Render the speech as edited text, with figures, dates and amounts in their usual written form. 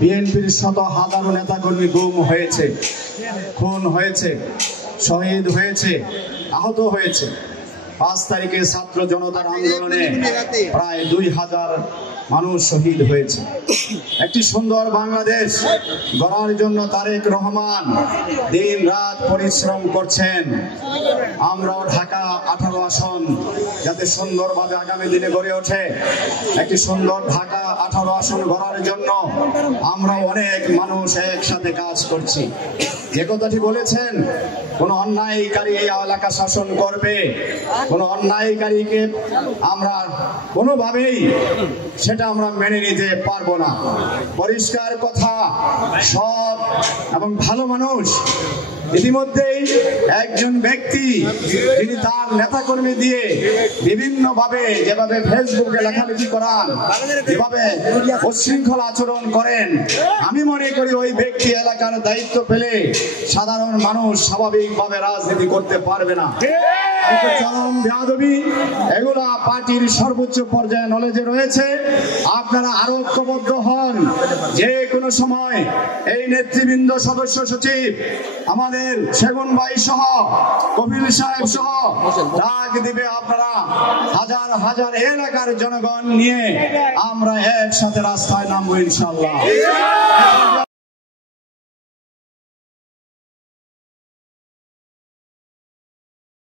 বিএনপির শত হাজারো নেতাকর্মী গুম হয়েছে, খুন হয়েছে, শহীদ হয়েছে, আহত হয়েছে। 5 তারিখে ছাত্র জনতার আন্দোলনে প্রায় 2000 মানুষ শহীদ হয়েছে। একটি সুন্দর বাংলাদেশ গড়ার জন্য তারেক রহমান দিন রাত পরিশ্রম করছেন। আমরাও ঢাকা 18 আসন যাতে সুন্দরভাবে আগামী দিনে গড়ে ওঠে, একটি সুন্দর ঢাকা 18 আসন গড়ার জন্য আমরা অনেক মানুষ একসাথে কাজ করছি। যে কথাটি বলেছেন, কোন অন্যায়কারী এই এলাকা শাসন করবে, কোন অন্যায়কারীকে আমরা কোনোভাবেই সেটা আমরা মেনে নিতে পারবো না। পরিষ্কার কথা, সৎ এবং ভালো মানুষ। ইতিমধ্যেই একজন ব্যক্তি যিনি তার নেতাকর্মী দিয়ে বিভিন্নভাবে যেভাবে ফেসবুকে লেখালেখি করান, যেভাবে উচ্ছৃঙ্খল আচরণ করেন, আমি মনে করি ওই ব্যক্তি এলাকার দায়িত্ব পেলে সাধারণ মানুষ স্বাভাবিকভাবে রাজনীতি করতে পারবে না। চরম বেয়াদবি, এগুলা পার্টির সর্বোচ্চ পর্যায়ে নলেজে রয়েছে। আপনারা আরো ঐক্যবদ্ধ হন। যে কোনো সময় এই নেতৃবৃন্দ, সদস্য সচিব, আমাদের সেগুন ভাই সহ, কপিল সাহেব সহ ডাক দিবে। আপনারা হাজার হাজার এলাকার জনগণ নিয়ে আমরা একসাথে রাস্তায় নামবো ইনশাআল্লাহ।